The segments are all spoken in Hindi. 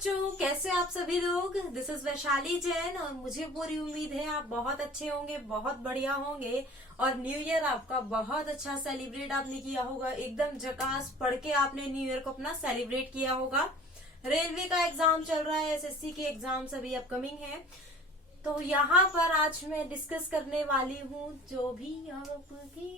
बच्चों, कैसे आप सभी लोग। दिस इज वैशाली जैन और मुझे पूरी उम्मीद है आप बहुत अच्छे होंगे, बहुत बढ़िया होंगे और न्यू ईयर आपका बहुत अच्छा सेलिब्रेट आपने किया होगा। एकदम झकास पढ़ के आपने न्यू ईयर को अपना सेलिब्रेट किया होगा। रेलवे का एग्जाम चल रहा है, एसएससी के एग्जाम सभी अपकमिंग है। तो यहाँ पर आज मैं डिस्कस करने वाली हूँ जो भी आपकी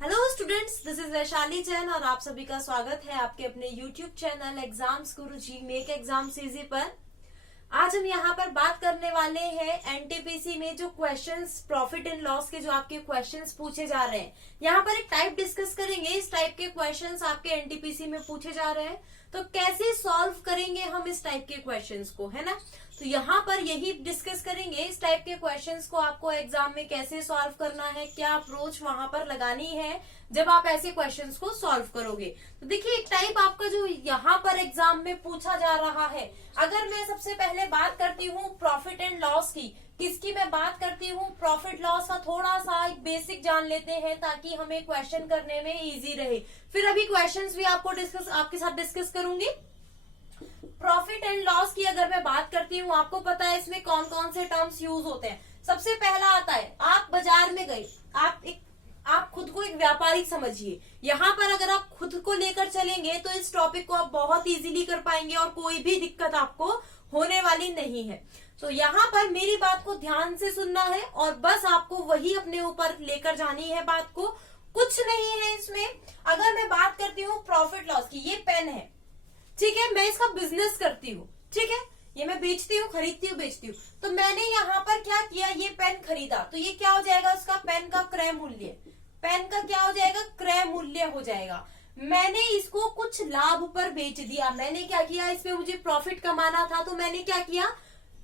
hello students, this is Vaishali Jain और आप सभी का स्वागत है आपके अपने यूट्यूब चैनल एग्जाम्स गुरुजी मेक एग्जाम्स इजी पर। आज हम यहाँ पर बात करने वाले हैं एनटीपीसी में जो क्वेश्चंस प्रॉफिट एंड लॉस के जो आपके क्वेश्चंस पूछे जा रहे हैं। यहाँ पर एक टाइप डिस्कस करेंगे, इस टाइप के क्वेश्चंस आपके एनटीपीसी में पूछे जा रहे हैं, तो कैसे सॉल्व करेंगे हम इस टाइप के क्वेश्चंस को, है ना। तो यहाँ पर यही डिस्कस करेंगे, इस टाइप के क्वेश्चंस को आपको एग्जाम में कैसे सॉल्व करना है, क्या अप्रोच वहां पर लगानी है जब आप ऐसे क्वेश्चंस को सॉल्व करोगे। तो देखिए, एक टाइप आपका जो यहाँ पर एग्जाम में पूछा जा रहा है, अगर मैं सबसे पहले बात करती हूँ प्रॉफिट एंड लॉस की, किसकी मैं बात करती हूँ, प्रॉफिट लॉस का थोड़ा सा एक बेसिक जान लेते हैं ताकि हमें क्वेश्चन करने में इजी रहे। फिर अभी क्वेश्चंस भी आपके साथ डिस्कस करूंगी। प्रॉफिट एंड लॉस की अगर मैं बात करती हूँ, आपको पता है इसमें कौन कौन से टर्म्स यूज होते हैं। सबसे पहला आता है, आप बाजार में गए, आप खुद को एक व्यापारी समझिए। यहाँ पर अगर आप खुद को लेकर चलेंगे तो इस टॉपिक को आप बहुत इजीली कर पाएंगे और कोई भी दिक्कत आपको होने वाली नहीं है। तो यहाँ पर मेरी बात को ध्यान से सुनना है और बस आपको वही अपने ऊपर लेकर जानी है बात को, कुछ नहीं है इसमें। अगर मैं बात करती हूँ प्रॉफिट लॉस की, ये पेन है, ठीक है, मैं इसका बिजनेस करती हूँ, ठीक है, ये मैं बेचती हूँ, खरीदती हूँ, बेचती हूँ। तो मैंने यहाँ पर क्या किया, ये पेन खरीदा, तो ये क्या हो जाएगा, उसका पेन का क्रय मूल्य, पेन का क्या हो जाएगा, क्रय मूल्य हो जाएगा। मैंने इसको कुछ लाभ पर बेच दिया, मैंने क्या किया, इसमें मुझे प्रॉफिट कमाना था, तो मैंने क्या किया,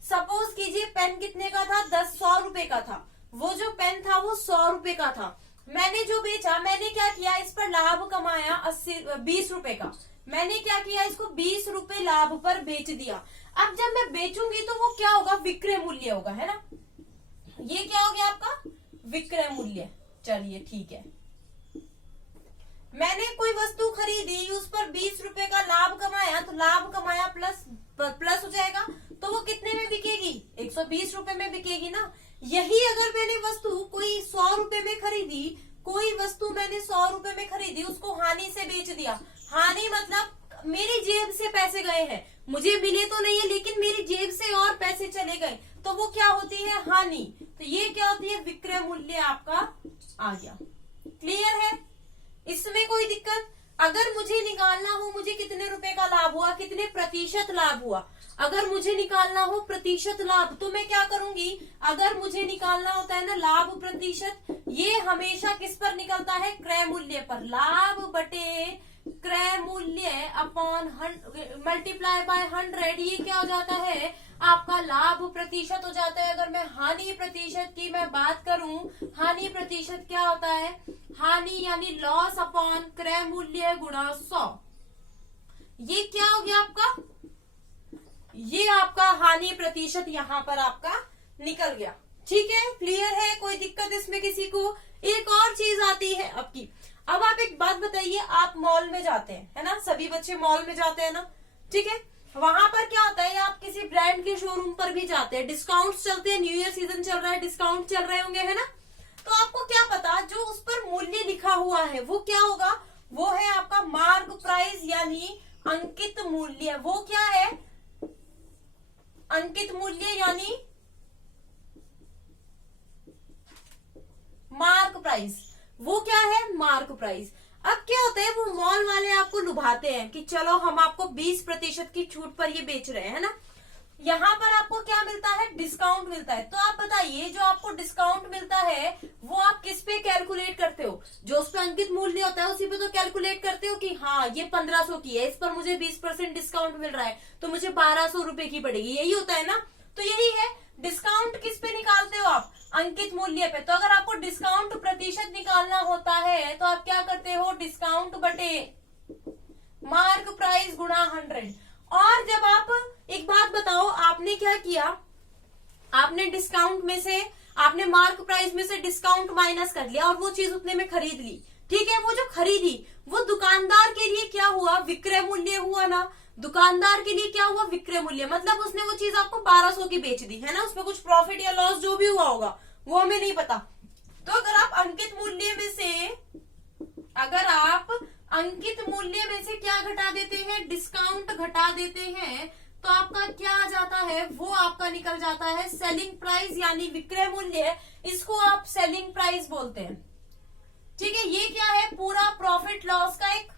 सपोज कीजिए पेन कितने का था, 100 रुपए का था, वो जो पेन था वो 100 रुपए का था। मैंने जो बेचा, मैंने क्या किया, इस पर लाभ कमाया 20 रुपए का। मैंने क्या किया, इसको 20 रुपए लाभ पर बेच दिया। अब जब मैं बेचूंगी तो वो क्या होगा, विक्रय मूल्य होगा, है ना। ये क्या हो गया आपका विक्रय मूल्य। चलिए ठीक है, मैंने कोई वस्तु खरीदी, उस पर 20 रुपए का लाभ कमाया, तो लाभ कमाया प्लस हो जाएगा, तो वो कितने में बिकेगी, 120 रुपए में बिकेगी ना। यही अगर मैंने वस्तु कोई 100 रुपए में खरीदी, कोई वस्तु मैंने 100 रुपए में खरीदी, उसको हानि से बेच दिया। हानि मतलब मेरी जेब से पैसे गए हैं, मुझे मिले तो नहीं है लेकिन मेरी जेब से और पैसे चले गए, तो वो क्या होती है, हानि। तो ये क्या होती है, विक्रय मूल्य आपका आ गया। क्लियर है, इसमें कोई दिक्कत। अगर मुझे निकालना हो मुझे कितने रुपए का लाभ हुआ, कितने प्रतिशत लाभ हुआ, अगर मुझे निकालना हो प्रतिशत लाभ, तो मैं क्या करूंगी, अगर मुझे निकालना होता है ना लाभ प्रतिशत, ये हमेशा किस पर निकलता है, क्रय मूल्य पर। लाभ बटे क्रय मूल्य अपॉन मल्टीप्लाई बाय 100, ये क्या हो जाता है, आपका लाभ प्रतिशत हो जाता है। अगर मैं हानि प्रतिशत की मैं बात करूं, हानि प्रतिशत क्या होता है, हानि यानी लॉस अपॉन क्रय मूल्य गुणा 100। ये क्या हो गया आपका, ये आपका हानि प्रतिशत यहाँ पर आपका निकल गया। ठीक है, क्लियर है, कोई दिक्कत इसमें किसी को। एक और चीज आती है आपकी, अब आप एक बात बताइए, आप मॉल में जाते हैं, है ना, सभी बच्चे मॉल में जाते हैं ना, ठीक है। वहां पर क्या होता है, आप किसी ब्रांड के शोरूम पर भी जाते हैं, डिस्काउंट चलते हैं, न्यू ईयर सीजन चल रहा है, डिस्काउंट चल रहे होंगे, है ना। तो आपको क्या पता, जो उस पर मूल्य लिखा हुआ है वो क्या होगा, वो है आपका मार्क प्राइस यानी अंकित मूल्य। वो क्या है, अंकित मूल्य यानी मार्क प्राइस, वो क्या है, मार्क प्राइस। अब क्या होता है, वो मॉल वाले आपको लुभाते हैं कि चलो हम आपको 20% की छूट पर ये बेच रहे हैं, है ना। यहाँ पर आपको क्या मिलता है, डिस्काउंट मिलता है। तो आप बताइए, जो आपको डिस्काउंट मिलता है वो आप किस पे कैलकुलेट करते हो, जो उस पे अंकित मूल्य होता है उसी पे तो कैलकुलेट करते हो कि हाँ ये 1500 की है, इस पर मुझे 20% डिस्काउंट मिल रहा है तो मुझे 1200 रुपए की पड़ेगी, यही होता है ना। तो यही है, डिस्काउंट किस पे निकालते हो आप, अंकित मूल्य पे। तो अगर आपको डिस्काउंट प्रतिशत निकालना होता है तो आप क्या करते हो, डिस्काउंट बटे मार्क प्राइस गुणा 100। और जब आप एक बात बताओ, आपने क्या किया, आपने डिस्काउंट में से, आपने मार्क प्राइस में से डिस्काउंट माइनस कर लिया और वो चीज उतने में खरीद ली, ठीक है, वो जो खरीदी वो दुकानदार के लिए क्या हुआ, विक्रय मूल्य हुआ ना। दुकानदार के लिए क्या हुआ, विक्रय मूल्य, मतलब उसने वो चीज आपको 1200 की बेच दी है ना, उसमें कुछ प्रॉफिट या लॉस जो भी हुआ होगा वो हमें नहीं पता। तो अगर आप अंकित मूल्य में से क्या घटा देते हैं, डिस्काउंट घटा देते हैं, तो आपका क्या आ जाता है, वो आपका निकल जाता है सेलिंग प्राइस यानी विक्रय मूल्य। इसको आप सेलिंग प्राइस बोलते हैं। ठीक है, ये क्या है, पूरा प्रॉफिट लॉस का एक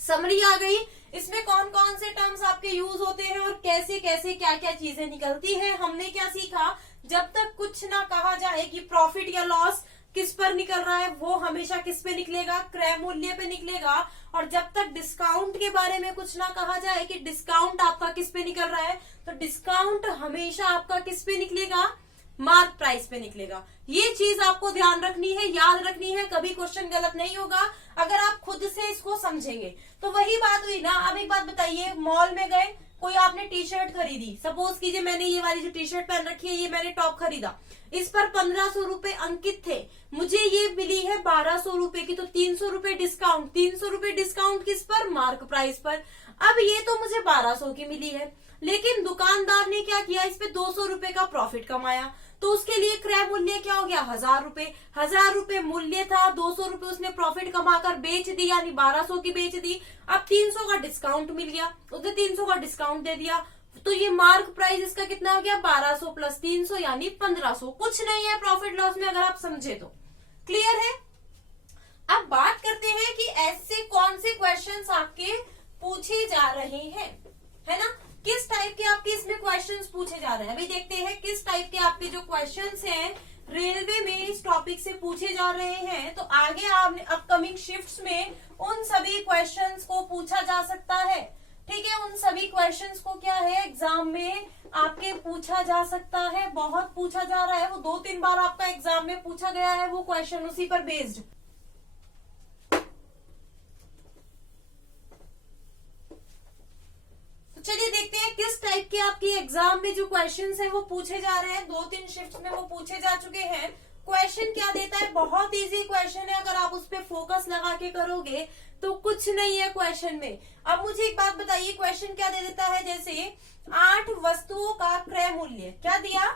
समरी आ गई। इसमें कौन कौन से टर्म्स आपके यूज होते हैं और कैसे कैसे क्या क्या चीजें निकलती हैं। हमने क्या सीखा, जब तक कुछ ना कहा जाए कि प्रॉफिट या लॉस किस पर निकल रहा है, वो हमेशा किस पे निकलेगा, क्रय मूल्य पे निकलेगा। और जब तक डिस्काउंट के बारे में कुछ ना कहा जाए कि डिस्काउंट आपका किस पे निकल रहा है, तो डिस्काउंट हमेशा आपका किस पे निकलेगा, मार्क प्राइस पे निकलेगा। ये चीज आपको ध्यान रखनी है, याद रखनी है, कभी क्वेश्चन गलत नहीं होगा अगर आप खुद से इसको समझेंगे। तो वही बात हुई ना। अब एक बात बताइए, मॉल में गए, कोई आपने टी शर्ट खरीदी, सपोज कीजिए मैंने ये वाली जो टी शर्ट पहन रखी है, ये मैंने टॉप खरीदा, इस पर 1500 रुपए अंकित थे, मुझे ये मिली है 1200 रुपए की, तो 300 रुपए डिस्काउंट। 300 रुपए डिस्काउंट किस पर, मार्क प्राइस पर। अब ये तो मुझे 1200 की मिली है, लेकिन दुकानदार ने क्या किया, इस पे 200 रुपए का प्रॉफिट कमाया, तो उसके लिए क्रय मूल्य क्या हो गया, 1000 रुपए। 1000 रुपए मूल्य था, 200 रुपए उसने प्रॉफिट कमाकर बेच दी, यानी 1200 की बेच दी। अब 300 का डिस्काउंट मिल गया, उसने 300 का डिस्काउंट दे दिया, तो ये मार्क प्राइस इसका कितना हो गया, 1200 प्लस 300 यानी 1500। कुछ नहीं है प्रॉफिट लॉस में, अगर आप समझे तो। क्लियर है। अब बात करते हैं कि ऐसे कौन से क्वेश्चंस आपके पूछे जा रहे हैं, है ना, किस टाइप के आपके इसमें क्वेश्चंस पूछे जा रहे हैं। अभी देखते हैं किस टाइप के आपके जो क्वेश्चंस हैं रेलवे में इस टॉपिक से पूछे जा रहे हैं। तो आगे आपने अपकमिंग शिफ्ट्स में उन सभी क्वेश्चंस को पूछा जा सकता है। ठीक है, उन सभी क्वेश्चंस को क्या है, एग्जाम में आपके पूछा जा सकता है। बहुत पूछा जा रहा है, वो 2-3 बार आपका एग्जाम में पूछा गया है वो क्वेश्चन, उसी पर बेस्ड। चलिए देखते हैं किस टाइप के आपके एग्जाम में जो क्वेश्चंस हैं वो पूछे जा रहे हैं। 2-3 शिफ्ट में वो पूछे जा चुके हैं। क्वेश्चन क्या देता है, बहुत इजी क्वेश्चन है, अगर आप उस पर फोकस लगा के करोगे तो कुछ नहीं है क्वेश्चन में। अब मुझे एक बात बताइए, क्वेश्चन क्या दे देता है, जैसे 8 वस्तुओं का क्रय मूल्य क्या दिया,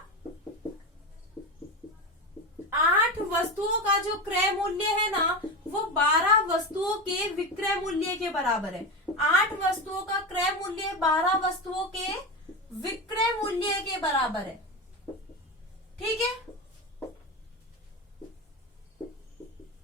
8 वस्तुओं का जो क्रय मूल्य है ना वो 12 वस्तुओं के विक्रय मूल्य के बराबर है। 8 वस्तुओं का क्रय मूल्य 12 वस्तुओं के विक्रय मूल्य के बराबर है। ठीक है,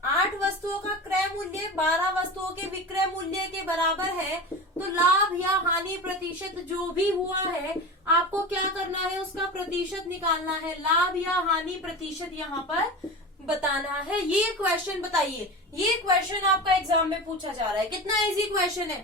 8 वस्तुओं का क्रय मूल्य 12 वस्तुओं के विक्रय मूल्य के बराबर है। तो लाभ या हानि प्रतिशत जो भी हुआ है आपको क्या करना है, उसका प्रतिशत निकालना है। लाभ या हानि प्रतिशत यहाँ पर बताना है। ये क्वेश्चन बताइए, ये क्वेश्चन आपका एग्जाम में पूछा जा रहा है। कितना इजी क्वेश्चन है।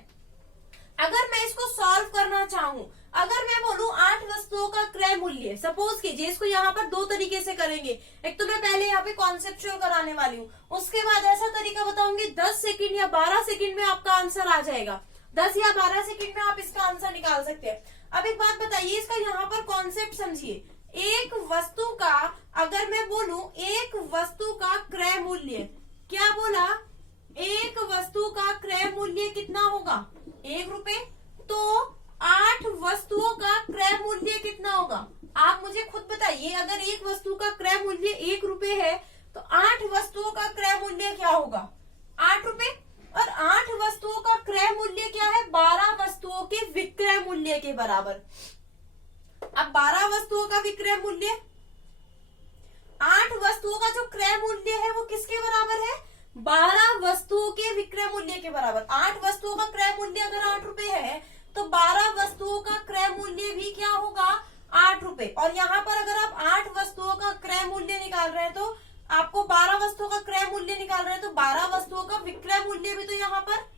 अगर मैं इसको सॉल्व करना चाहूं, अगर मैं बोलूं 8 वस्तुओं का क्रय मूल्य, सपोज कीजिए इसको यहाँ पर 2 तरीके से करेंगे। एक तो मैं पहले यहाँ पे कॉन्सेप्चुअल कराने वाली हूँ, उसके बाद ऐसा तरीका बताऊंगी 10 सेकंड या 12 सेकंड में आपका आंसर आ जाएगा। 10 या 12 सेकंड में आप इसका आंसर निकाल सकते हैं। अब एक बात बताइए, इसका यहाँ पर कॉन्सेप्ट समझिए। एक वस्तु का, अगर मैं बोलूं एक वस्तु का क्रय मूल्य, क्या बोला, एक वस्तु का क्रय मूल्य कितना होगा, 1 रुपए। तो 8 वस्तुओं का क्रय मूल्य कितना होगा, आप मुझे खुद बताइए। अगर एक वस्तु का क्रय मूल्य 1 रुपए है तो 8 वस्तुओं का क्रय मूल्य क्या होगा, 8 रुपए। और 8 वस्तुओं का क्रय मूल्य क्या है, 12 वस्तुओं के विक्रय मूल्य के बराबर। अब 12 वस्तुओं का विक्रय मूल्य, 8 वस्तुओं का जो क्रय मूल्य है वो किसके बराबर है, 12 वस्तुओं के विक्रय मूल्य के बराबर। 8 वस्तुओं का क्रय मूल्य अगर 8 रुपए है तो 12 वस्तुओं का क्रय मूल्य भी क्या होगा, 8 रुपए। और यहाँ पर अगर आप 8 वस्तुओं का क्रय मूल्य निकाल रहे हैं तो आपको 12 वस्तुओं का क्रय मूल्य निकाल रहे हैं तो 12 वस्तुओं का विक्रय मूल्य भी, तो यहाँ पर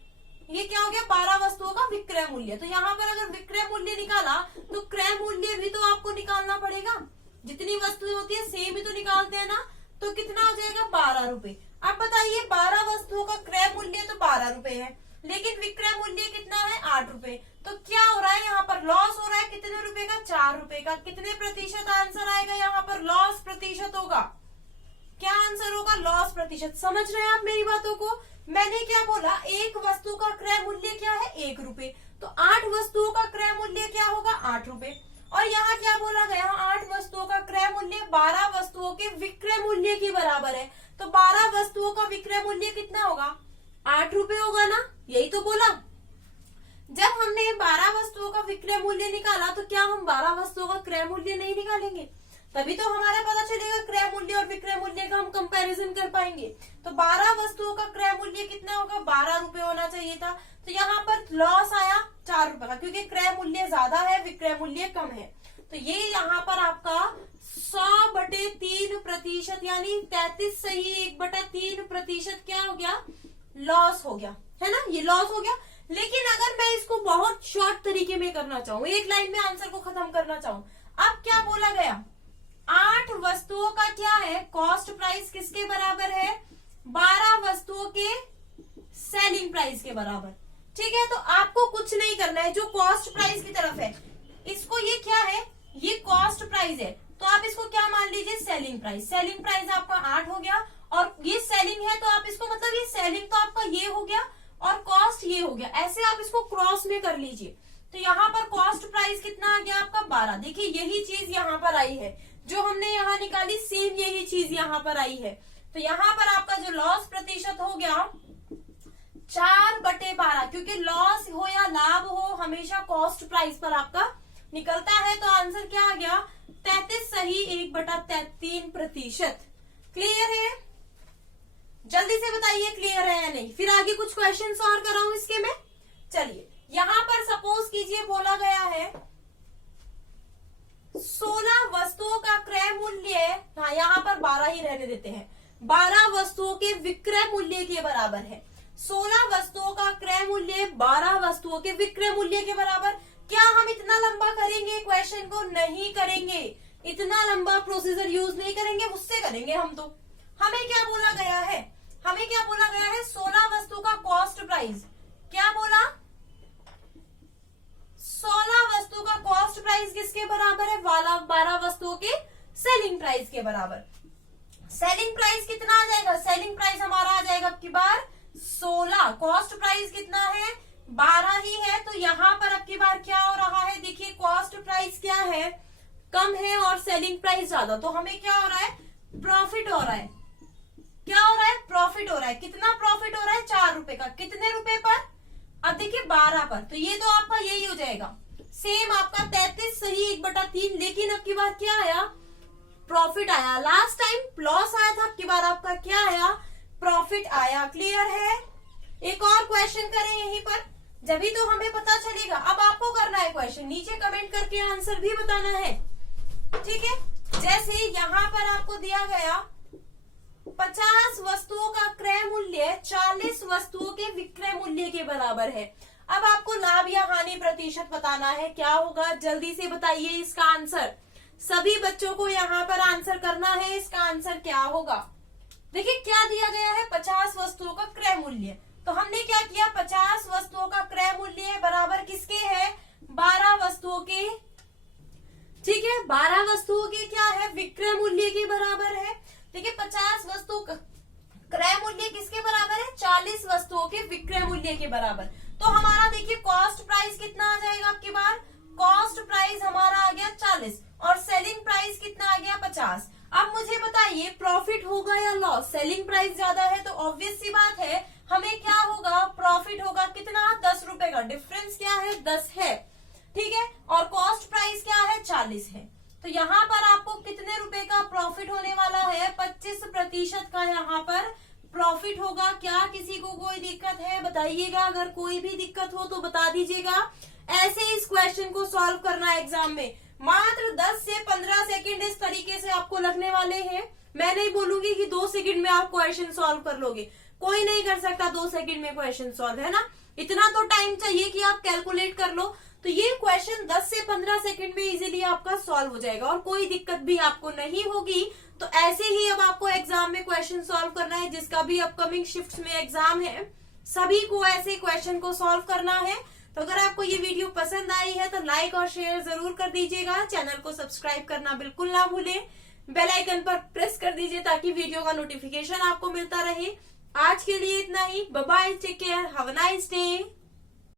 ये क्या हो गया, 12 वस्तुओं का विक्रय मूल्य। तो यहाँ पर अगर विक्रय मूल्य निकाला तो क्रय मूल्य भी तो आपको निकालना पड़ेगा। जितनी वस्तुएं होती है सेम ही तो निकालते हैं ना, तो कितना हो जाएगा, 12 रुपए। अब बताइए 12 वस्तुओं का क्रय मूल्य तो 12 रुपए है, लेकिन विक्रय मूल्य कितना है, 8 रुपए। तो क्या हो रहा है, यहाँ पर लॉस हो रहा है कितने रुपए का, 4 रुपए का। कितने प्रतिशत आंसर आएगा, यहाँ पर लॉस प्रतिशत होगा। क्या आंसर होगा? लॉस प्रतिशत। समझ रहे हैं आप मेरी बातों को? मैंने क्या बोला, एक वस्तु का क्रय मूल्य क्या है? 1 रुपए। तो 8 वस्तुओं का क्रय मूल्य क्या होगा? 8 रुपए। और यहाँ क्या बोला गया? 8 वस्तुओं का क्रय मूल्य 12 वस्तुओं के विक्रय मूल्य के बराबर है। तो 12 वस्तुओं का विक्रय मूल्य कितना होगा? 8 रुपए होगा ना? यही तो बोला। जब हमने 12 वस्तुओं का विक्रय मूल्य निकाला तो क्या हम 12 वस्तुओं का क्रय मूल्य नहीं निकालेंगे? तभी तो हमारा पता चलेगा क्रय मूल्य और विक्रय मूल्य का हम कंपैरिजन कर पाएंगे। तो 12 वस्तुओं का क्रय मूल्य कितना होगा? 12 रुपए होना चाहिए था। तो यहाँ पर लॉस आया 4 रुपए का, क्योंकि क्रय मूल्य ज्यादा है, विक्रय मूल्य कम है। तो ये यहाँ पर आपका 100/3% यानी 33 सही 1/3% क्या हो गया? लॉस हो गया, है ना? ये लॉस हो गया। लेकिन अगर मैं इसको बहुत शॉर्ट तरीके में करना चाहूँ, एक लाइन में आंसर को खत्म करना चाहूँ, अब क्या बोला गया? 8 वस्तुओं का क्या है? कॉस्ट प्राइस किसके बराबर है? 12 वस्तुओं के सेलिंग प्राइस के बराबर। ठीक है, तो आपको कुछ नहीं करना है। जो कॉस्ट प्राइस की तरफ है, इसको ये क्या है? ये कॉस्ट प्राइस है, तो आप इसको क्या मान लीजिए? Selling price. सेलिंग प्राइस आपका 8 हो गया, और ये सेलिंग है तो आप इसको मतलब ये सेलिंग तो आपका ये हो गया और कॉस्ट ये हो गया। ऐसे आप इसको क्रॉस में कर लीजिए। तो यहाँ पर कॉस्ट प्राइस कितना आ गया आपका? 12। देखिए यही चीज यहाँ पर आई है, जो हमने यहाँ निकाली सेम यही चीज यहाँ पर आई है। तो यहाँ पर आपका जो लॉस प्रतिशत हो गया 4/12, क्योंकि लॉस हो या लाभ हो हमेशा कॉस्ट प्राइस पर आपका निकलता है। तो आंसर क्या आ गया? 33 सही 1/3%। क्लियर है? जल्दी से बताइए क्लियर है या नहीं, फिर आगे कुछ क्वेश्चन और कराऊं इसके में। चलिए, यहाँ पर सपोज कीजिए बोला गया है 16 वस्तुओं का क्रय मूल्य, हाँ यहाँ पर 12 ही रहने देते हैं, 12 वस्तुओं के विक्रय मूल्य के बराबर है। 16 वस्तुओं का क्रय मूल्य 12 वस्तुओं के विक्रय मूल्य के बराबर। क्या हम इतना लंबा करेंगे क्वेश्चन को? नहीं करेंगे, इतना लंबा प्रोसीजर यूज नहीं करेंगे, उससे करेंगे हम तो। हमें क्या बोला गया है? हमें क्या बोला गया है? 16 वस्तु का कॉस्ट प्राइस। क्या बोला? 16 वस्तु का कॉस्ट प्राइस किसके बराबर है? 12 वस्तुओं के सेलिंग प्राइस के बराबर। सेलिंग प्राइस कितना आ जाएगा? सेलिंग प्राइस हमारा आ जाएगा अब की बार 16। कॉस्ट प्राइस कितना है? 12 ही है। तो यहाँ पर अब की बार क्या हो रहा है? देखिए कॉस्ट प्राइस क्या है? कम है और सेलिंग प्राइस ज्यादा। तो हमें क्या हो रहा है? प्रॉफिट हो रहा है। क्या हो रहा है? प्रॉफिट हो रहा है। कितना प्रॉफिट हो रहा है? 4 रुपए का। कितने रुपए पर? अब देखिए 12 पर। तो ये तो आपका यही हो जाएगा सेम आपका 33 सही 1/3। लेकिन अब की बार क्या आया? प्रॉफिट आया। लास्ट टाइम लॉस आया था, अब की बार आपका क्या आया? प्रॉफिट आया। क्लियर है? एक और क्वेश्चन करें यहीं पर, जब तो हमें पता चलेगा। अब आपको करना है क्वेश्चन, नीचे कमेंट करके आंसर भी बताना है। ठीक है, जैसे यहाँ पर आपको दिया गया 50 वस्तुओं का क्रय मूल्य 40 वस्तुओं के विक्रय मूल्य के बराबर है। अब आपको लाभ या हानि प्रतिशत बताना है। क्या होगा? जल्दी से बताइए इसका आंसर। सभी बच्चों को यहाँ पर आंसर करना है। इसका आंसर क्या होगा? देखिए क्या दिया गया है? 50 वस्तुओं का क्रय मूल्य। तो हमने क्या किया? 50 वस्तुओं का क्रय मूल्य बराबर किसके है? 12 वस्तुओं के। ठीक है, 12 वस्तुओं के क्या है? विक्रय मूल्य के बराबर है। देखिए 50 वस्तु का क्रय मूल्य किसके बराबर है? 40 वस्तुओं के विक्रय मूल्य के बराबर। तो हमारा देखिए कॉस्ट प्राइस कितना आ जाएगा आपकी बार? कॉस्ट प्राइस हमारा आ गया 40 और सेलिंग प्राइस कितना आ गया? 50। अब मुझे बताइए प्रॉफिट होगा या लॉस? सेलिंग प्राइस ज्यादा है तो ऑब्वियस सी बात है हमें क्या होगा? प्रॉफिट होगा। कितना? 10 रुपए का। डिफरेंस क्या है? 10 है। ठीक है, और कॉस्ट प्राइस क्या है? 40 है। तो यहाँ पर आपको कितने रुपए का प्रॉफिट होने वाला है? 25% का यहाँ पर प्रॉफिट होगा। क्या किसी को कोई दिक्कत है? बताइएगा। अगर कोई भी दिक्कत हो तो बता दीजिएगा। ऐसे इस क्वेश्चन को सॉल्व करना है एग्जाम में। मात्र 10 से 15 सेकंड इस तरीके से आपको लगने वाले हैं। मैं नहीं बोलूंगी कि 2 सेकंड में आप क्वेश्चन सॉल्व कर लोगे। कोई नहीं कर सकता 2 सेकंड में क्वेश्चन सॉल्व, है ना? इतना तो टाइम चाहिए कि आप कैलकुलेट कर लो। तो ये क्वेश्चन 10 से 15 सेकंड में इजीली आपका सॉल्व हो जाएगा और कोई दिक्कत भी आपको नहीं होगी। तो ऐसे ही अब आपको एग्जाम में क्वेश्चन सॉल्व करना है। जिसका भी अपकमिंग शिफ्ट्स में एग्जाम है सभी को ऐसे क्वेश्चन को सॉल्व करना है। तो अगर आपको ये वीडियो पसंद आई है तो लाइक और शेयर जरूर कर दीजिएगा। चैनल को सब्सक्राइब करना बिल्कुल ना भूलें। बेल आइकन पर प्रेस कर दीजिए ताकि वीडियो का नोटिफिकेशन आपको मिलता रहे। आज के लिए इतना ही। Bye bye, take care, have a nice day.